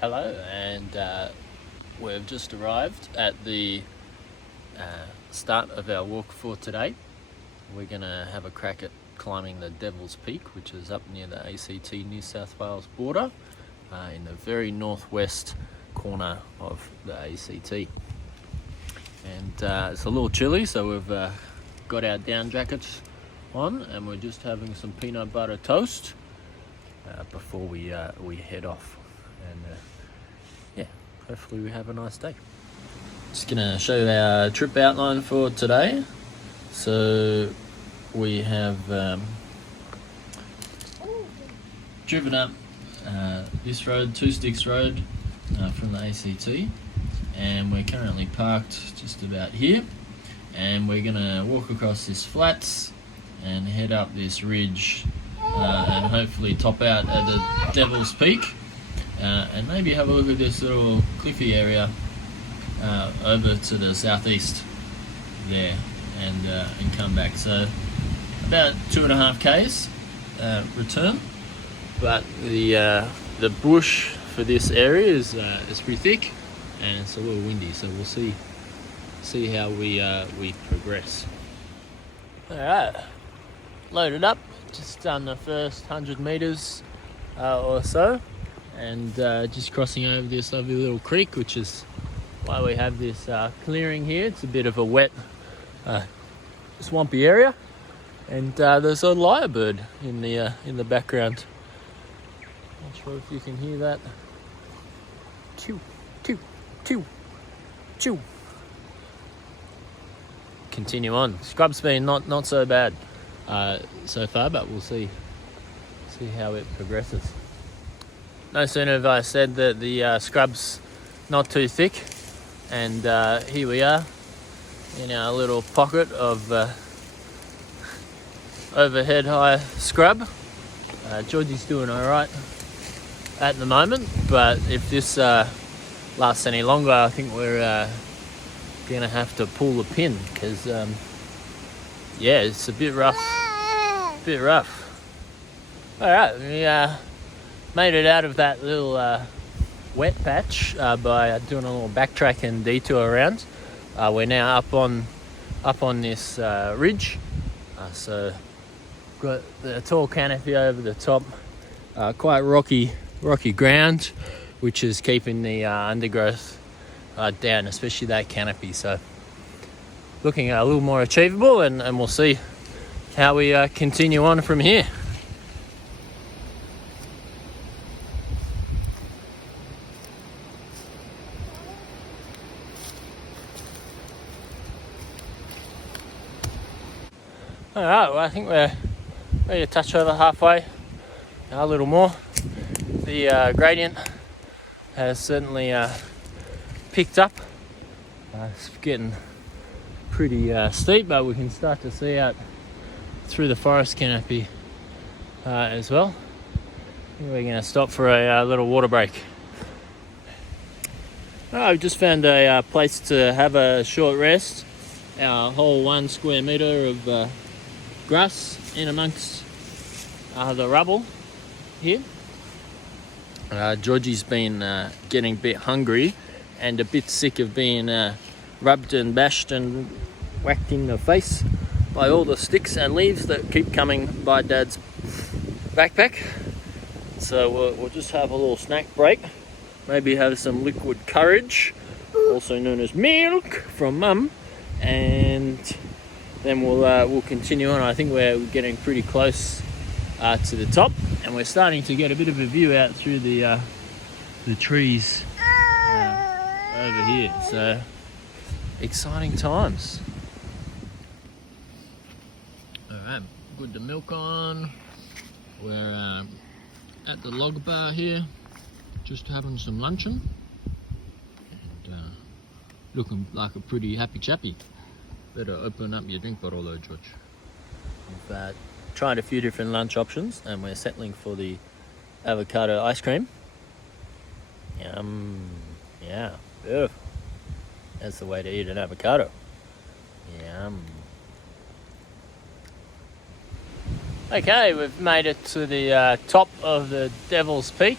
Hello, and we've just arrived at the start of our walk for today. We're going to have a crack at climbing the Devil's Peak, which is up near the ACT New South Wales border in the very northwest corner of the ACT. And it's a little chilly, so we've got our down jackets on and we're just having some peanut butter toast before we head off. And hopefully we have a nice day. Just gonna show you our trip outline for today. So we have driven up this road, Two Sticks Road, from the ACT, and we're currently parked just about here, and we're gonna walk across this flats and head up this ridge and hopefully top out at the Devil's Peak. And maybe have a look at this little cliffy area over to the southeast there, and come back. So about 2.5 k's return, but the bush for this area is pretty thick and it's a little windy. So we'll see how we progress. All right, loaded up. Just done the first 100 meters or so. And just crossing over this lovely little creek, which is why we have this clearing here. It's a bit of a wet, swampy area, and there's a lyrebird in the background. Not sure if you can hear that. Chew, chew, chew, chew. Continue on. Scrub's been not so bad so far, but we'll see how it progresses. No sooner have I said that the scrub's not too thick, and here we are in our little pocket of overhead high scrub. Georgie's doing alright at the moment, but if this lasts any longer, I think we're going to have to pull the pin, because it's a bit rough. Alright, we made it out of that little wet patch by doing a little backtrack and detour around. We're now up on this ridge, so got the tall canopy over the top, quite rocky ground, which is keeping the undergrowth down, especially that canopy. So looking a little more achievable, and we'll see how we continue on from here. Alright, well, I think we're ready to touch over halfway, a little more. The gradient has certainly picked up. It's getting pretty steep, but we can start to see out through the forest canopy as well. I think we're going to stop for a little water break. I've just found a place to have a short rest. Our whole 1 square metre of grass in amongst the rubble here. Georgie's been getting a bit hungry and a bit sick of being rubbed and bashed and whacked in the face by all the sticks and leaves that keep coming by Dad's backpack. So we'll just have a little snack break, maybe have some liquid courage, also known as milk, from Mum, and then we'll continue on. I think we're getting pretty close to the top, and we're starting to get a bit of a view out through the trees over here. So exciting times. Alright, good to milk on. We're at the log bar here, just having some luncheon, and looking like a pretty happy chappy. Better open up your drink bottle though, George. We've tried a few different lunch options, and we're settling for the avocado ice cream. Yum. Yeah, beautiful. That's the way to eat an avocado. Yum. Okay, we've made it to the top of the Devil's Peak.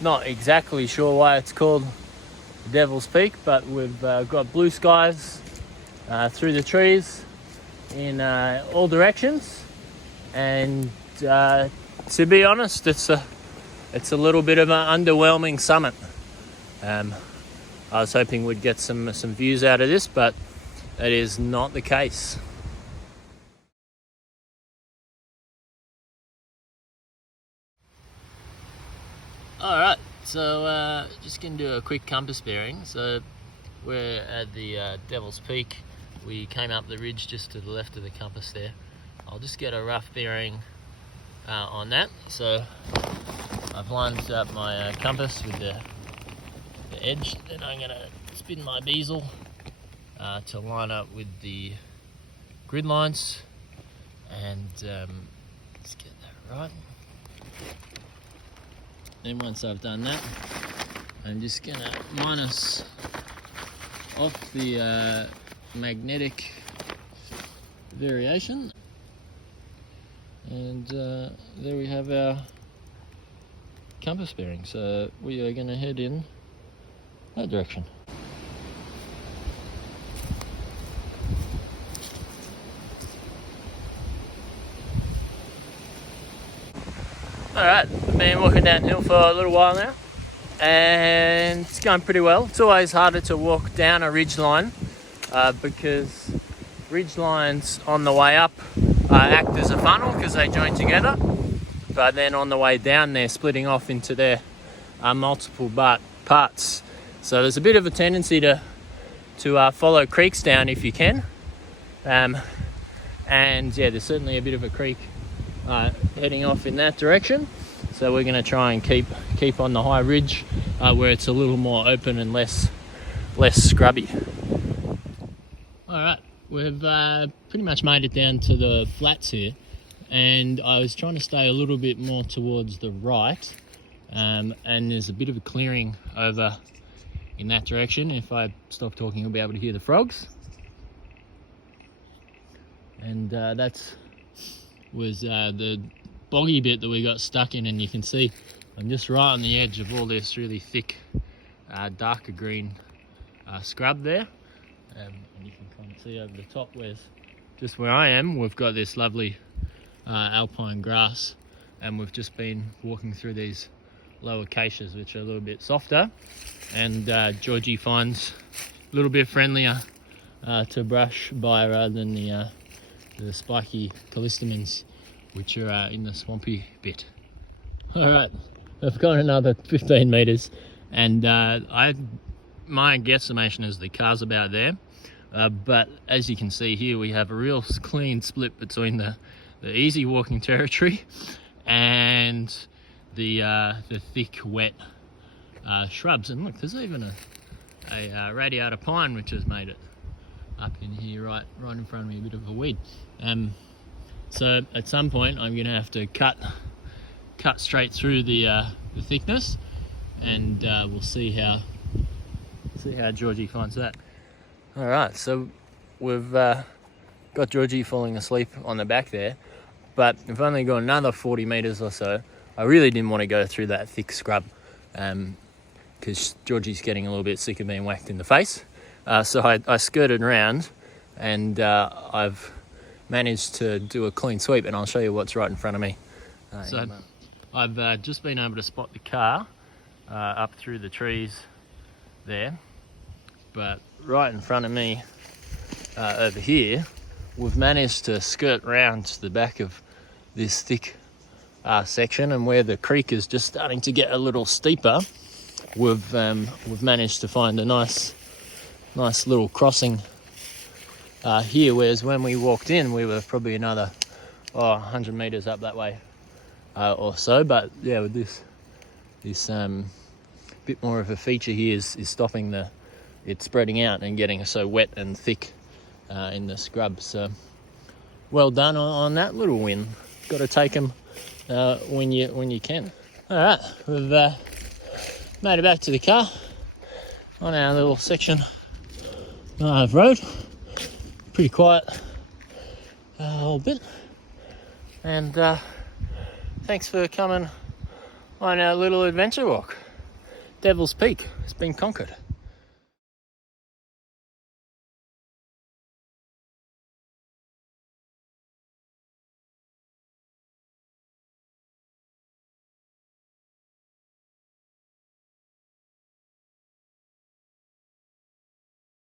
Not exactly sure why it's called Devil's Peak, but we've got blue skies through the trees in all directions, and to be honest, it's a little bit of an underwhelming summit. I was hoping we'd get some views out of this, but that is not the case. Alright, so just going to do a quick compass bearing. So we're at the Devil's Peak. We came up the ridge just to the left of the compass there. I'll just get a rough bearing on that. So I've lined up my compass with the edge, then I'm going to spin my bezel to line up with the grid lines, and let's get that right. Then once I've done that, I'm just going to minus off the magnetic variation, and there we have our compass bearing. So we are going to head in that direction. Alright, I've been walking downhill for a little while now, and it's going pretty well. It's always harder to walk down a ridge line because ridge lines on the way up act as a funnel because they join together, but then on the way down they're splitting off into their multiple parts. So there's a bit of a tendency to follow creeks down if you can, and yeah, there's certainly a bit of a creek heading off in that direction. So we're going to try and keep on the high ridge where it's a little more open and less scrubby. Alright, we've pretty much made it down to the flats here, and I was trying to stay a little bit more towards the right, and there's a bit of a clearing over in that direction. If I stop talking, you'll be able to hear the frogs, and that's was the boggy bit that we got stuck in, and you can see I'm just right on the edge of all this really thick darker green scrub there, and you can kind of see over the top just where I am, we've got this lovely alpine grass, and we've just been walking through these low acacias which are a little bit softer, and Georgie finds a little bit friendlier to brush by rather than the spiky callistemons which are in the swampy bit. Alright, I've got another 15 metres, and my guesstimation is the car's about there, but as you can see here we have a real clean split between the easy walking territory and the thick wet shrubs. And look, there's even a radiata pine which has made it up in here right in front of me, a bit of a weed. So at some point I'm going to have to cut straight through the thickness, and we'll see how Georgie finds that. All right, so we've got Georgie falling asleep on the back there, but we've only got another 40 metres or so. I really didn't want to go through that thick scrub because Georgie's getting a little bit sick of being whacked in the face. So I skirted around, and I've managed to do a clean sweep, and I'll show you what's right in front of me. So I've just been able to spot the car up through the trees there, but right in front of me over here, we've managed to skirt round to the back of this thick section, and where the creek is just starting to get a little steeper, we've managed to find a nice little crossing here, whereas when we walked in we were probably another 100 metres up that way or so. But yeah, with this bit more of a feature here is stopping it spreading out and getting so wet and thick in the scrub. So well done on that little win. Got to take them when you can. All right, we've made it back to the car on our little section of road. Pretty quiet whole bit, and thanks for coming on our little adventure walk. Devil's Peak has been conquered.